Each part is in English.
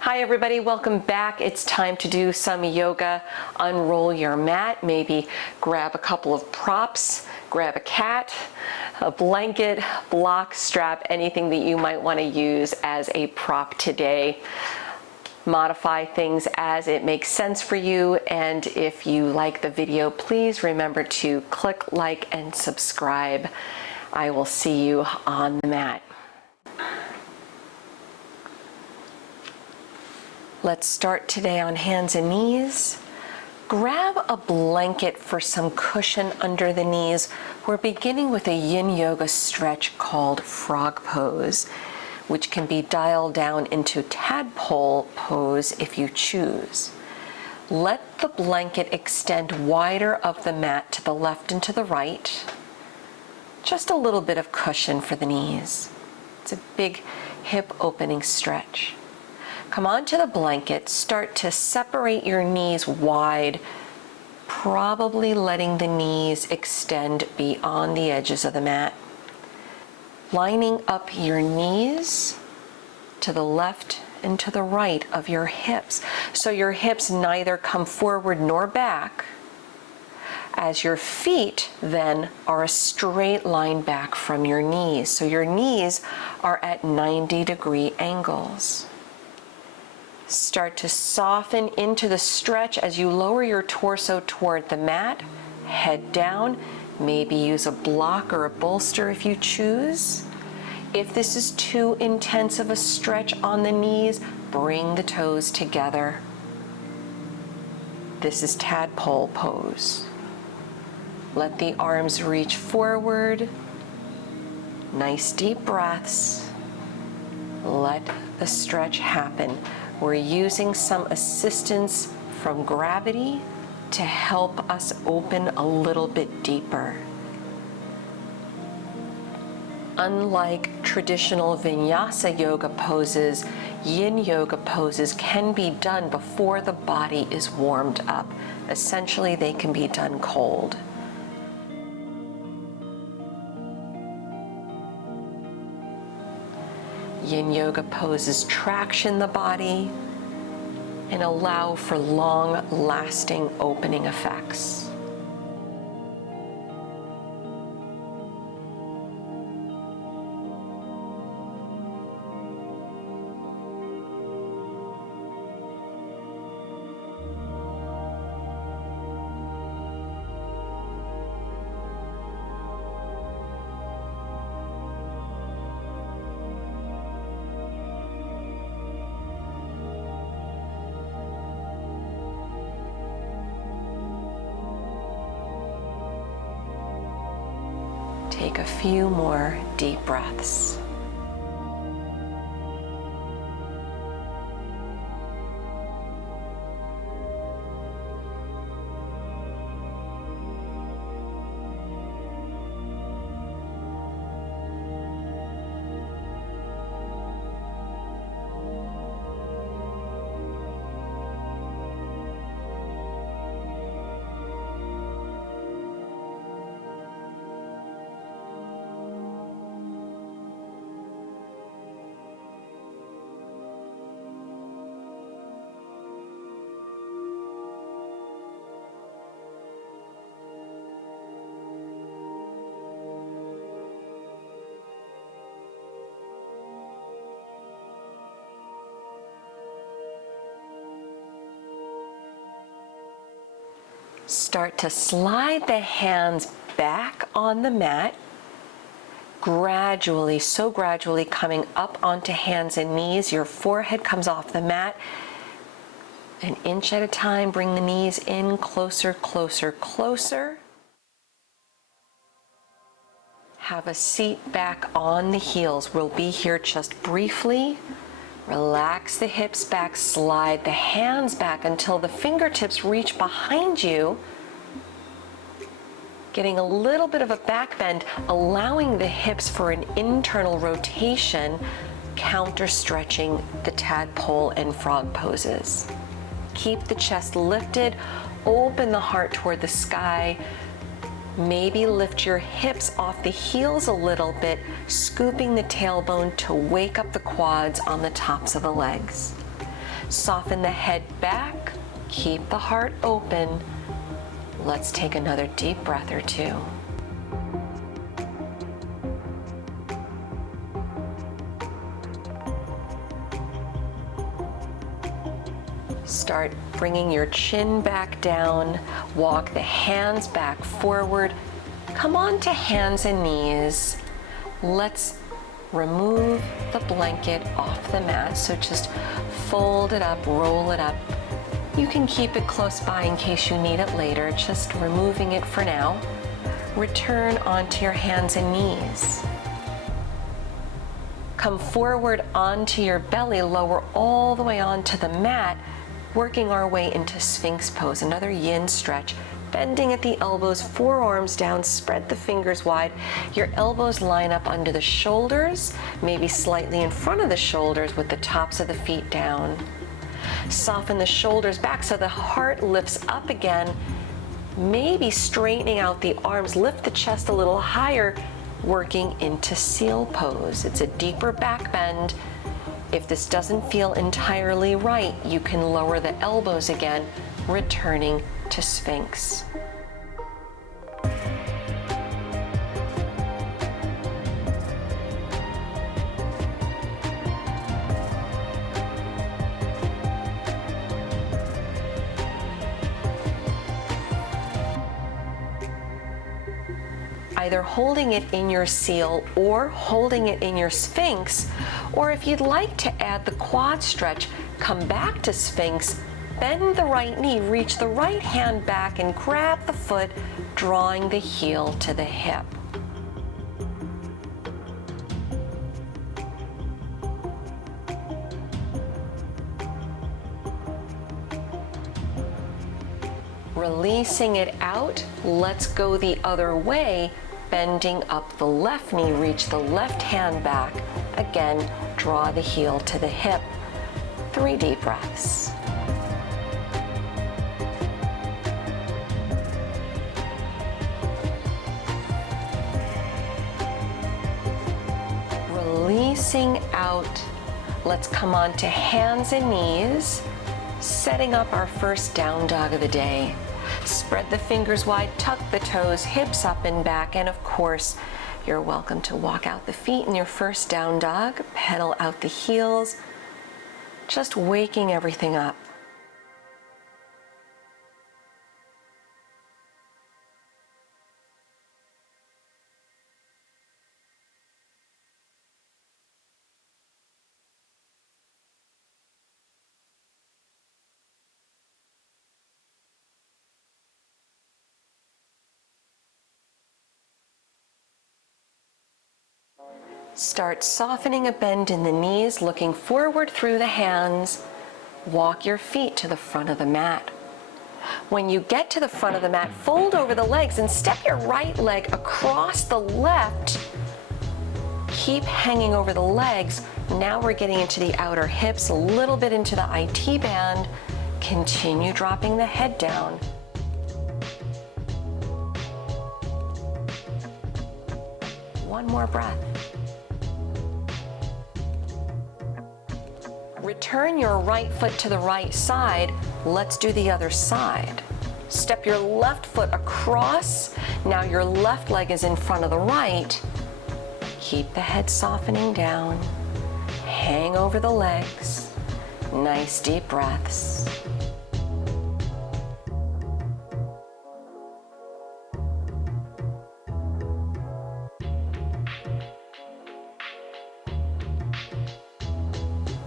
Hi everybody, welcome back. It's time to do some yoga. Unroll your mat, maybe grab a couple of props, grab a cat, a blanket, block, strap, anything that you might want to use as a prop today. Modify things as it makes sense for you, and if you like the video, please remember to click like and subscribe. I will see you on the mat. Let's start today on hands and knees. Grab a blanket for some cushion under the knees. We're beginning with a yin yoga stretch called frog pose, which can be dialed down into tadpole pose if you choose. Let the blanket extend wider of the mat to the left and to the right. Just a little bit of cushion for the knees. It's a big hip opening stretch. Come onto the blanket, start to separate your knees wide, probably letting the knees extend beyond the edges of the mat. Lining up your knees to the left and to the right of your hips, so your hips neither come forward nor back, as your feet then are a straight line back from your knees. So your knees are at 90-degree angles. Start to soften into the stretch as you lower your torso toward the mat, head down, maybe use a block or a bolster if you choose. If this is too intense of a stretch on the knees, bring the toes together. This is tadpole pose. Let the arms reach forward. Nice deep breaths. Let the stretch happen. We're using some assistance from gravity to help us open a little bit deeper. Unlike traditional vinyasa yoga poses, yin yoga poses can be done before the body is warmed up. Essentially, they can be done cold. Yin yoga poses traction the body and allow for long-lasting opening effects. Take a few more deep breaths. Start to slide the hands back on the mat, gradually, so gradually coming up onto hands and knees. Your forehead comes off the mat. An inch at a time, bring the knees in closer, closer, closer. Have a seat back on the heels. We'll be here just briefly. Relax the hips back, slide the hands back until the fingertips reach behind you. Getting a little bit of a back bend, allowing the hips for an internal rotation, counter stretching the tadpole and frog poses. Keep the chest lifted, open the heart toward the sky. Maybe lift your hips off the heels a little bit, scooping the tailbone to wake up the quads on the tops of the legs. Soften the head back, keep the heart open. Let's take another deep breath or two. Start bringing your chin back down, walk the hands back forward, come on to hands and knees. Let's remove the blanket off the mat, so just fold it up, roll it up. You can keep it close by in case you need it later, just removing it for now. Return onto your hands and knees. Come forward onto your belly, lower all the way onto the mat, working our way into Sphinx pose, another yin stretch. Bending at the elbows, forearms down, spread the fingers wide. Your elbows line up under the shoulders, maybe slightly in front of the shoulders with the tops of the feet down. Soften the shoulders back so the heart lifts up again, maybe straightening out the arms, lift the chest a little higher, working into seal pose. It's a deeper back bend. If this doesn't feel entirely right, you can lower the elbows again, returning to Sphinx. Either holding it in your seal or holding it in your Sphinx, or if you'd like to add the quad stretch, come back to Sphinx, bend the right knee, reach the right hand back and grab the foot, drawing the heel to the hip. Releasing it out, let's go the other way, bending up the left knee, reach the left hand back. Again, draw the heel to the hip. 3 deep breaths. Releasing out, let's come on to hands and knees, setting up our first down dog of the day. Spread the fingers wide, tuck the toes, hips up and back, and of course, you're welcome to walk out the feet in your first down dog, pedal out the heels, just waking everything up. Start softening a bend in the knees, looking forward through the hands. Walk your feet to the front of the mat. When you get to the front of the mat, fold over the legs and step your right leg across the left. Keep hanging over the legs. Now we're getting into the outer hips, a little bit into the IT band. Continue dropping the head down. One more breath. Return your right foot to the right side. Let's do the other side. Step your left foot across. Now your left leg is in front of the right. Keep the head softening down. Hang over the legs. Nice deep breaths.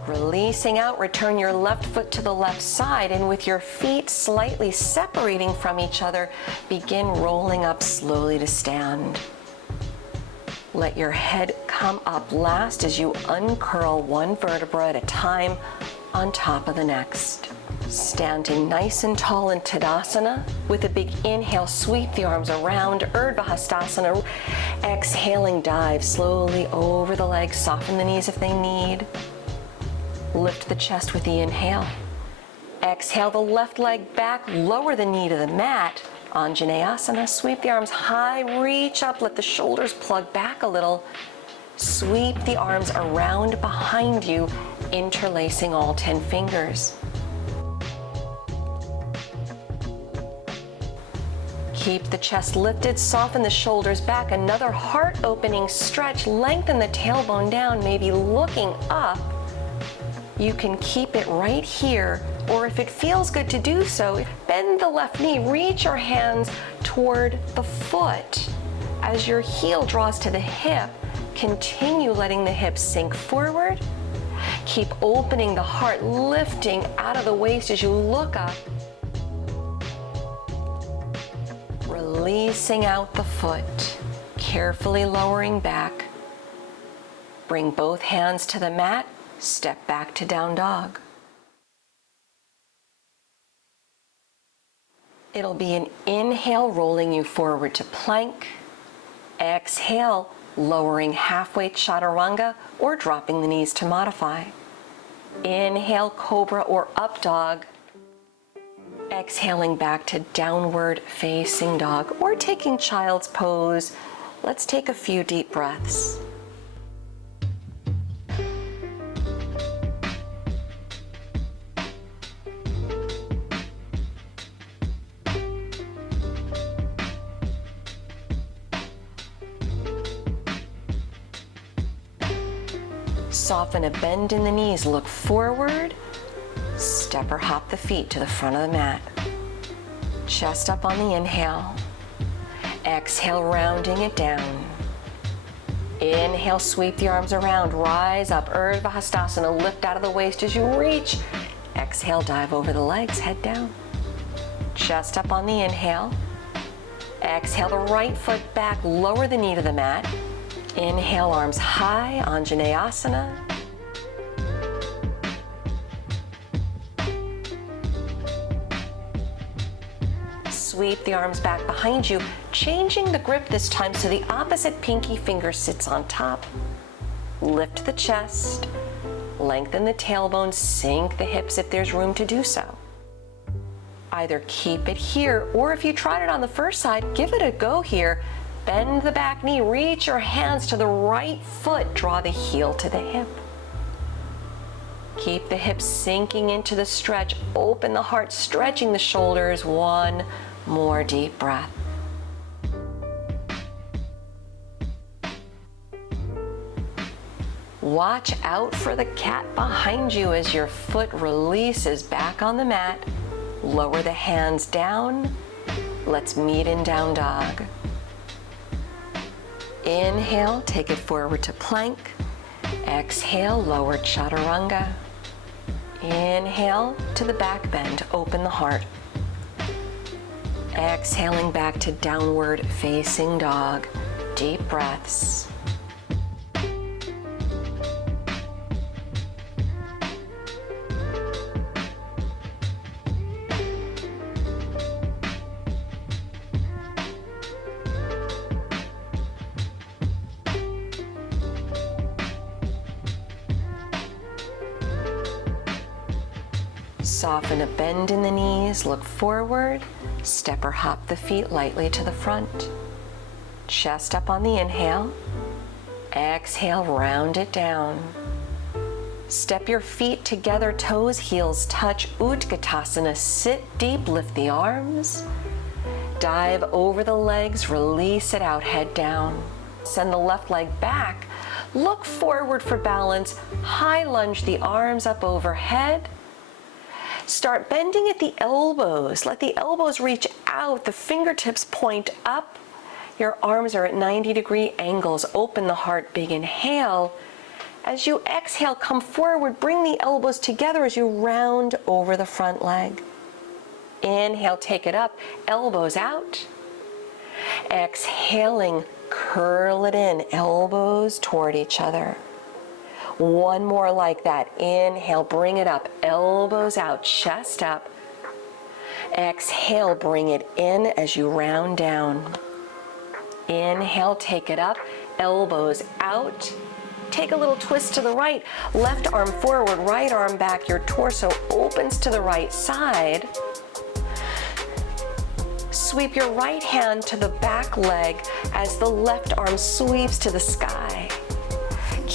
Releasing out, return your left foot to the left side, and with your feet slightly separating from each other, begin rolling up slowly to stand. Let your head come up last as you uncurl one vertebra at a time on top of the next. Standing nice and tall in Tadasana. With a big inhale, sweep the arms around, Urdhva Hastasana. Exhaling, dive slowly over the legs, soften the knees if they need. Lift the chest with the inhale. Exhale the left leg back, lower the knee to the mat. Anjaneyasana, sweep the arms high, reach up, let the shoulders plug back a little. Sweep the arms around behind you. interlacing all 10 fingers. Keep the chest lifted, soften the shoulders back, another heart-opening stretch, lengthen the tailbone down, maybe looking up. You can keep it right here, or if it feels good to do so, bend the left knee, reach your hands toward the foot. As your heel draws to the hip, continue letting the hips sink forward. Keep opening the heart, lifting out of the waist as you look up. Releasing out the foot, carefully lowering back. Bring both hands to the mat, step back to down dog. It'll be an inhale, rolling you forward to plank. Exhale, lowering halfway chaturanga or dropping the knees to modify. Inhale, cobra or up dog. Exhaling back to downward facing dog or taking child's pose. Let's take a few deep breaths. Soften a bend in the knees, look forward. Step or hop the feet to the front of the mat. Chest up on the inhale. Exhale, rounding it down. Inhale, sweep the arms around, rise up, Urdhva Hastasana, lift out of the waist as you reach. Exhale, dive over the legs, head down. Chest up on the inhale. Exhale, the right foot back, lower the knee to the mat. Inhale, arms high, Anjaneyasana. Sweep the arms back behind you, changing the grip this time so the opposite pinky finger sits on top. Lift the chest, lengthen the tailbone, sink the hips if there's room to do so. Either keep it here, or if you tried it on the first side, give it a go here. Bend the back knee, reach your hands to the right foot, draw the heel to the hip. Keep the hips sinking into the stretch, open the heart, stretching the shoulders. One more deep breath. Watch out for the cat behind you as your foot releases back on the mat. Lower the hands down. Let's meet in down dog. Inhale, take it forward to plank. Exhale, lower chaturanga. Inhale to the back bend, open the heart. Exhaling back to downward facing dog. Deep breaths. Soften a bend in the knees, look forward, step or hop the feet lightly to the front. Chest up on the inhale. Exhale, round it down. Step your feet together, toes, heels touch, Utkatasana, sit deep, lift the arms. Dive over the legs, release it out, head down. Send the left leg back, look forward for balance, high lunge the arms up overhead. Start bending at the elbows. Let the elbows reach out, the fingertips point up. Your arms are at 90-degree angles. Open the heart, big inhale. As you exhale, come forward, bring the elbows together as you round over the front leg. Inhale, take it up, elbows out. Exhaling, curl it in, elbows toward each other. One more like that. Inhale, bring it up, elbows out, chest up. Exhale, bring it in as you round down. Inhale, take it up, elbows out. Take a little twist to the right, left arm forward, right arm back. Your torso opens to the right side. Sweep your right hand to the back leg as the left arm sweeps to the sky.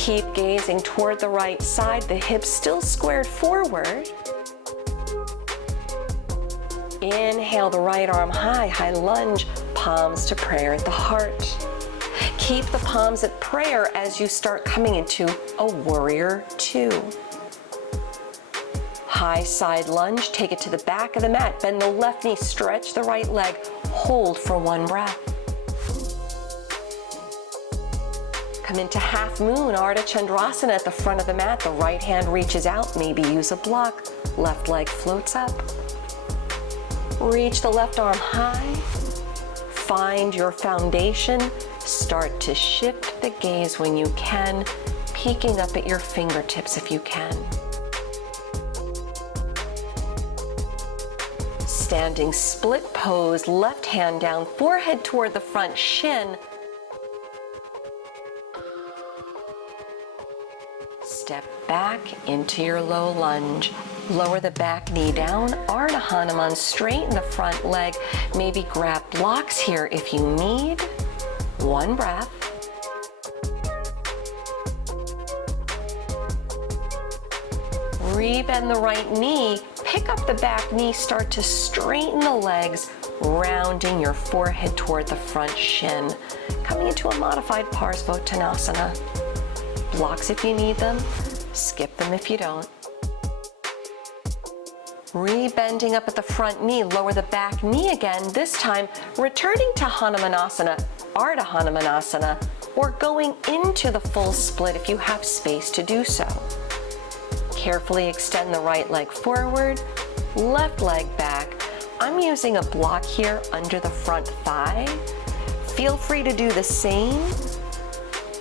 Keep gazing toward the right side, the hips still squared forward. Inhale the right arm high, high lunge, palms to prayer at the heart. Keep the palms at prayer as you start coming into a warrior two. High side lunge, take it to the back of the mat, bend the left knee, stretch the right leg, hold for one breath. Come into half moon, Ardha Chandrasana at the front of the mat, the right hand reaches out, maybe use a block, left leg floats up. Reach the left arm high, find your foundation, start to shift the gaze when you can, peeking up at your fingertips if you can. Standing split pose, left hand down, forehead toward the front shin. Step back into your low lunge. Lower the back knee down, Ardha Hanuman, straighten the front leg. Maybe grab blocks here if you need. One breath. Rebend the right knee, pick up the back knee, start to straighten the legs, rounding your forehead toward the front shin. Coming into a modified Parsvottanasana. Blocks if you need them, skip them if you don't. Rebending up at the front knee, lower the back knee again, this time returning to Hanumanasana, Ardha Hanumanasana, or going into the full split if you have space to do so. Carefully extend the right leg forward, left leg back. I'm using a block here under the front thigh. Feel free to do the same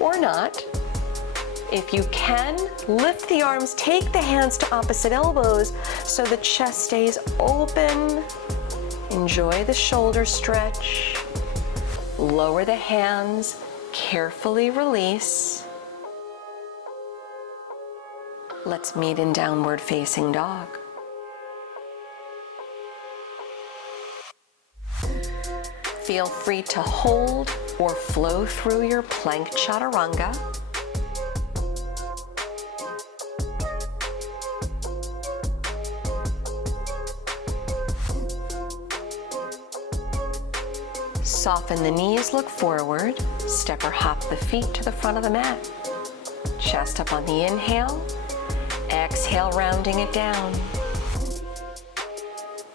or not. If you can, lift the arms, take the hands to opposite elbows so the chest stays open. Enjoy the shoulder stretch. Lower the hands, carefully release. Let's meet in downward facing dog. Feel free to hold or flow through your plank chaturanga. Soften the knees, look forward. Step or hop the feet to the front of the mat. Chest up on the inhale. Exhale, rounding it down.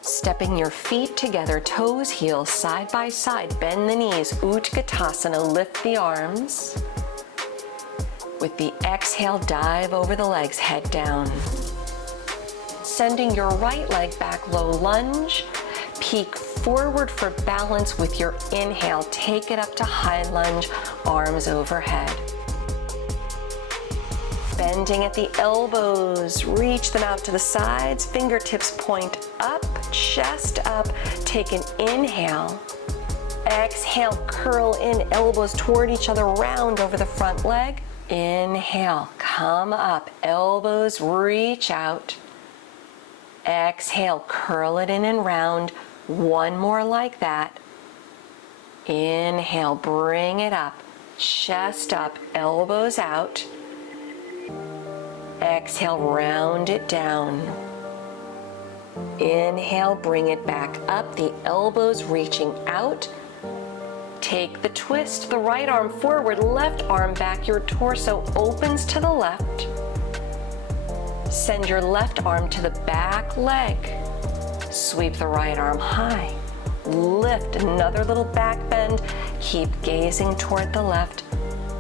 Stepping your feet together, toes, heels, side by side. Bend the knees, Utkatasana, lift the arms. With the exhale, dive over the legs, head down. Sending your right leg back, low lunge. Peek forward for balance with your inhale. Take it up to high lunge, arms overhead. Bending at the elbows, reach them out to the sides, fingertips point up, chest up. Take an inhale. Exhale, curl in, elbows toward each other, round over the front leg. Inhale, come up, elbows reach out. Exhale, curl it in and round. One more like that. Inhale, bring it up, chest up, elbows out. Exhale, round it down. Inhale, bring it back up, the elbows reaching out. Take the twist, the right arm forward, left arm back, your torso opens to the left. Send your left arm to the back leg. Sweep the right arm high. Lift, another little back bend. Keep gazing toward the left.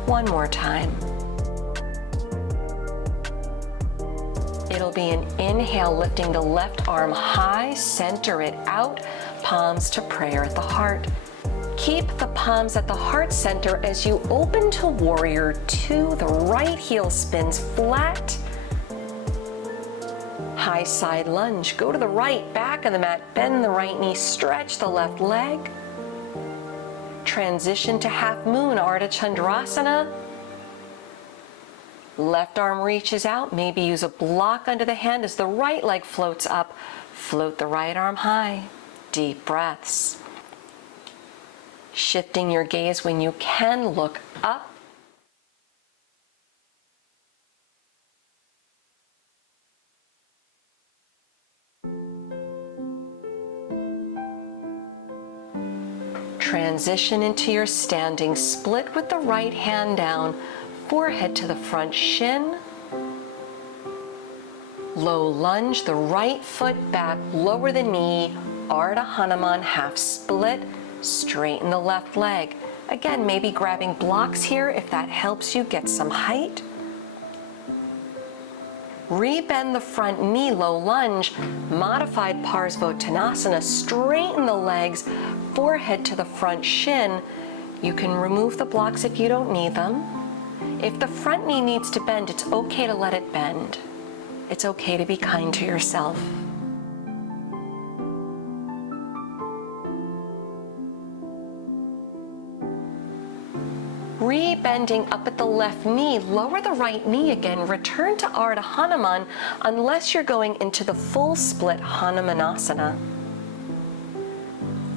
One more time. It'll be an inhale, lifting the left arm high, center it out, palms to prayer at the heart. Keep the palms at the heart center as you open to warrior two. The right heel spins flat. High side lunge. Go to the right, back of the mat, bend the right knee, stretch the left leg. Transition to half moon, Ardha Chandrasana. Left arm reaches out, maybe use a block under the hand as the right leg floats up. Float the right arm high. Deep breaths. Shifting your gaze when you can, look up. Transition into your standing split with the right hand down, forehead to the front shin. Low lunge, the right foot back, lower the knee, Ardha Hanuman, half split, straighten the left leg. Again, maybe grabbing blocks here if that helps you get some height. Rebend the front knee, low lunge, modified Parsvottanasana, straighten the legs, forehead to the front shin. You can remove the blocks if you don't need them. If the front knee needs to bend, it's okay to let it bend. It's okay to be kind to yourself. Rebending up at the left knee, lower the right knee again, return to Ardha Hanuman unless you're going into the full split Hanumanasana.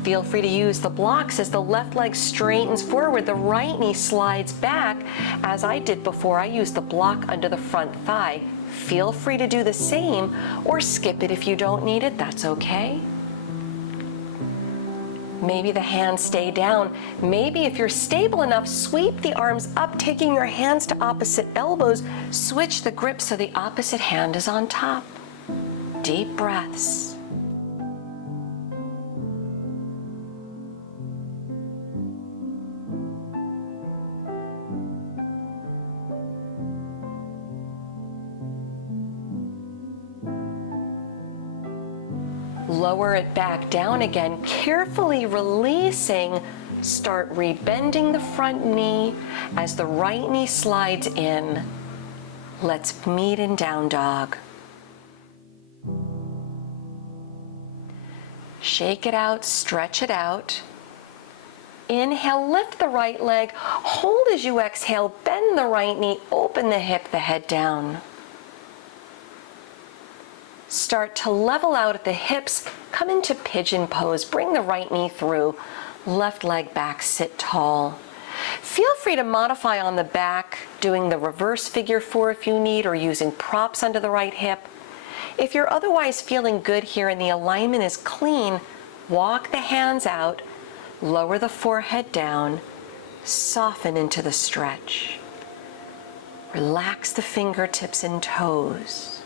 Feel free to use the blocks as the left leg straightens forward, the right knee slides back. As I did before, I used the block under the front thigh. Feel free to do the same or skip it if you don't need it, that's okay. Maybe the hands stay down. Maybe if you're stable enough, sweep the arms up, taking your hands to opposite elbows. Switch the grip so the opposite hand is on top. Deep breaths. Lower it back down again, carefully releasing. Start rebending the front knee as the right knee slides in. Let's meet in down dog. Shake it out, stretch it out. Inhale, lift the right leg. Hold as you exhale, bend the right knee, open the hip, the head down. Start to level out at the hips, come into pigeon pose, bring the right knee through, left leg back, sit tall. Feel free to modify on the back, doing the reverse figure four if you need, or using props under the right hip. If you're otherwise feeling good here and the alignment is clean, walk the hands out, lower the forehead down, soften into the stretch. Relax the fingertips and toes.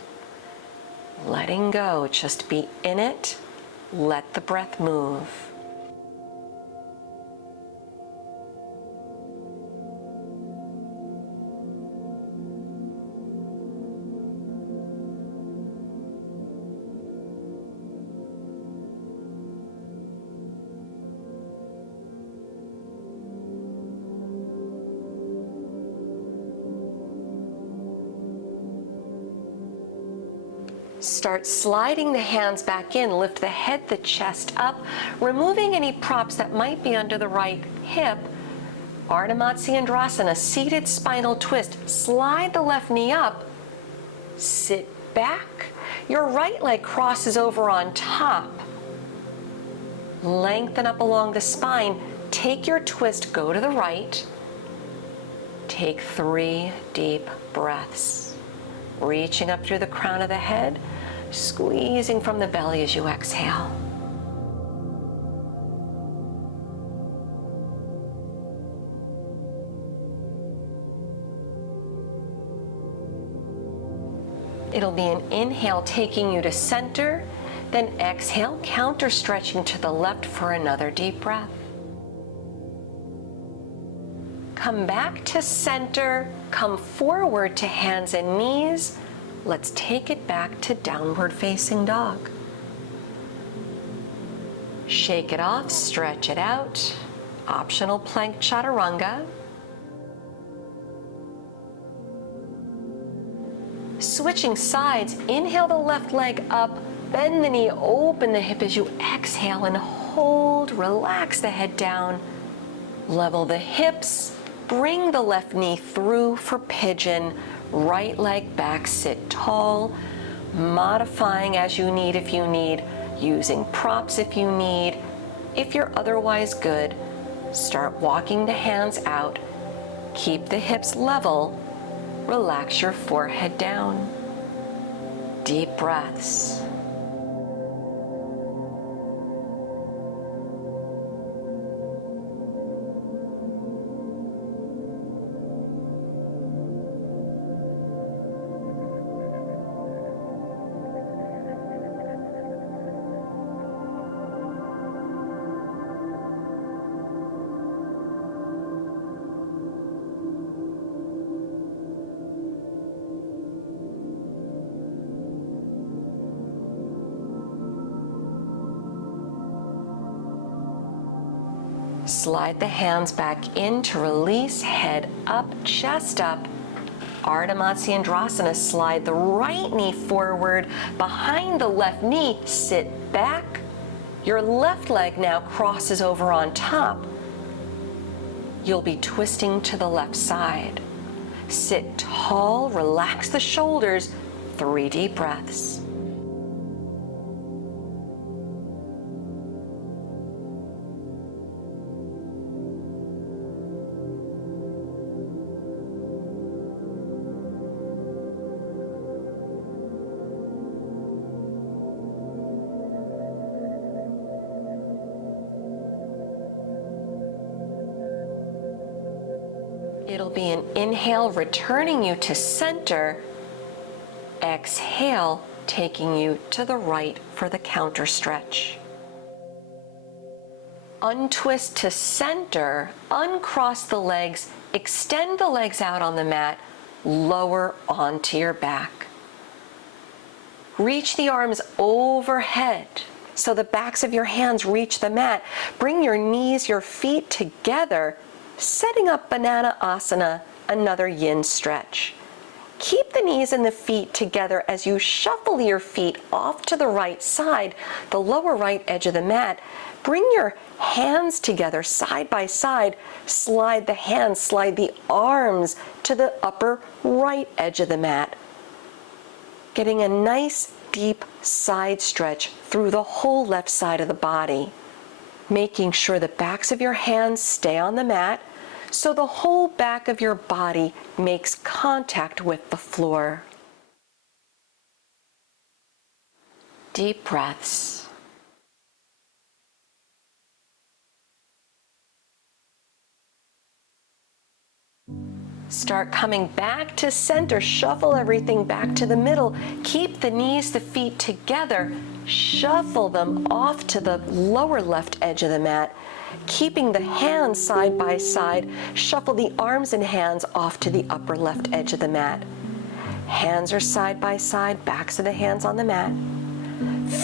Letting go, just be in it, let the breath move. Start sliding the hands back in, lift the head, the chest up, removing any props that might be under the right hip. Ardha Matsyendrasana, seated spinal twist. Slide the left knee up, sit back. Your right leg crosses over on top. Lengthen up along the spine. Take your twist, go to the right. Take 3 deep breaths. Reaching up through the crown of the head, squeezing from the belly as you exhale. It'll be an inhale taking you to center, then exhale, counter stretching to the left for another deep breath. Come back to center, come forward to hands and knees. Let's take it back to downward facing dog. Shake it off, stretch it out. Optional plank chaturanga. Switching sides, inhale the left leg up, bend the knee, open the hip as you exhale and hold, relax the head down. Level the hips. Bring the left knee through for pigeon, right leg back, sit tall, modifying as you need if you need, using props if you need. If you're otherwise good, start walking the hands out, keep the hips level, relax your forehead down. Deep breaths. Slide the hands back in to release, head up, chest up. Ardha Matsyendrasana, slide the right knee forward behind the left knee, sit back. Your left leg now crosses over on top. You'll be twisting to the left side. Sit tall, relax the shoulders, 3 deep breaths. It'll be an inhale, returning you to center. Exhale, taking you to the right for the counter stretch. Untwist to center, uncross the legs, extend the legs out on the mat, lower onto your back. Reach the arms overhead so the backs of your hands reach the mat. Bring your knees, your feet together, setting up Banana Asana, another yin stretch. Keep the knees and the feet together as you shuffle your feet off to the right side, the lower right edge of the mat. Bring your hands together side by side. Slide the hands, slide the arms to the upper right edge of the mat. Getting a nice deep side stretch through the whole left side of the body. Making sure the backs of your hands stay on the mat so the whole back of your body makes contact with the floor. Deep breaths. Start coming back to center. Shuffle everything back to the middle. Keep the knees, the feet together. Shuffle them off to the lower left edge of the mat. Keeping the hands side by side, shuffle the arms and hands off to the upper left edge of the mat. Hands are side by side, backs of the hands on the mat.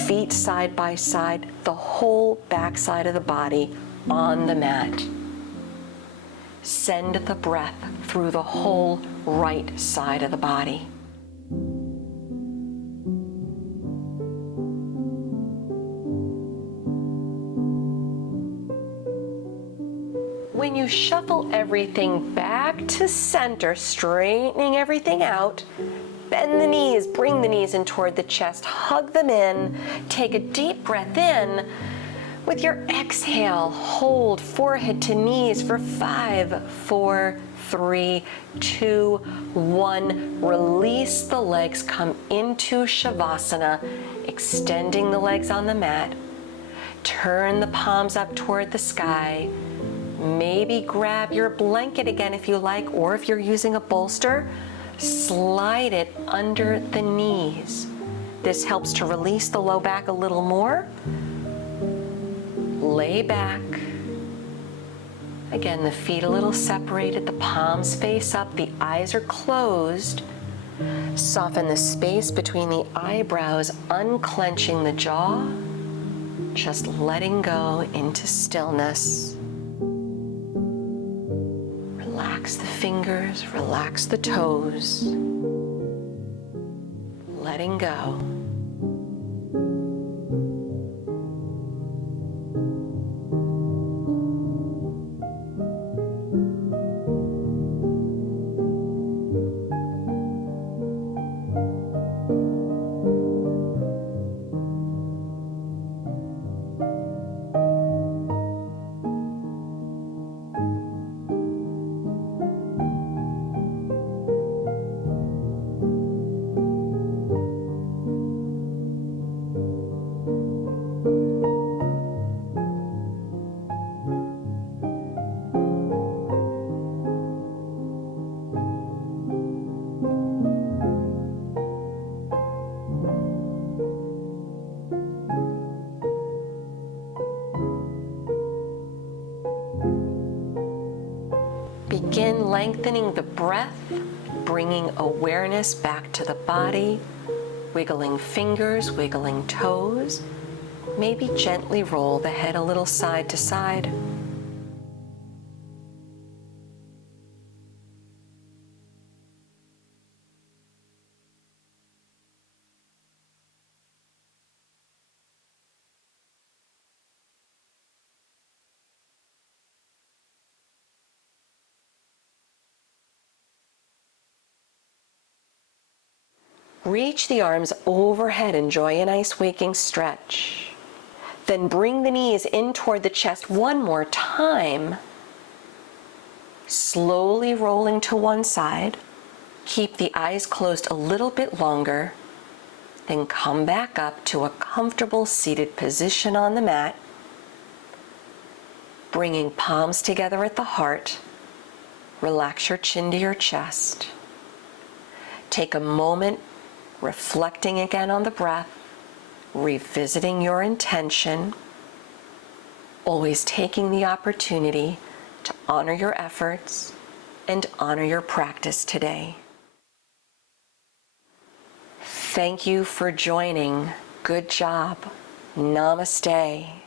Feet side by side, the whole back side of the body on the mat. Send the breath through the whole right side of the body. When you shuffle everything back to center, straightening everything out, bend the knees, bring the knees in toward the chest, hug them in, take a deep breath in. With your exhale, hold forehead to knees for 5, 4, 3, 2, 1. Release the legs, come into Shavasana, extending the legs on the mat. Turn the palms up toward the sky. Maybe grab your blanket again if you like, or if you're using a bolster, slide it under the knees. This helps to release the low back a little more. Lay back. Again, the feet a little separated, the palms face up, the eyes are closed. Soften the space between the eyebrows, unclenching the jaw, just letting go into stillness. Relax the fingers, relax the toes, letting go. Begin lengthening the breath, bringing awareness back to the body, wiggling fingers, wiggling toes. Maybe gently roll the head a little side to side. Reach the arms overhead. Enjoy a nice waking stretch. Then bring the knees in toward the chest one more time. Slowly rolling to one side. Keep the eyes closed a little bit longer. Then come back up to a comfortable seated position on the mat. Bringing palms together at the heart. Relax your chin to your chest. Take a moment reflecting again on the breath, revisiting your intention, always taking the opportunity to honor your efforts and honor your practice today. Thank you for joining. Good job. Namaste.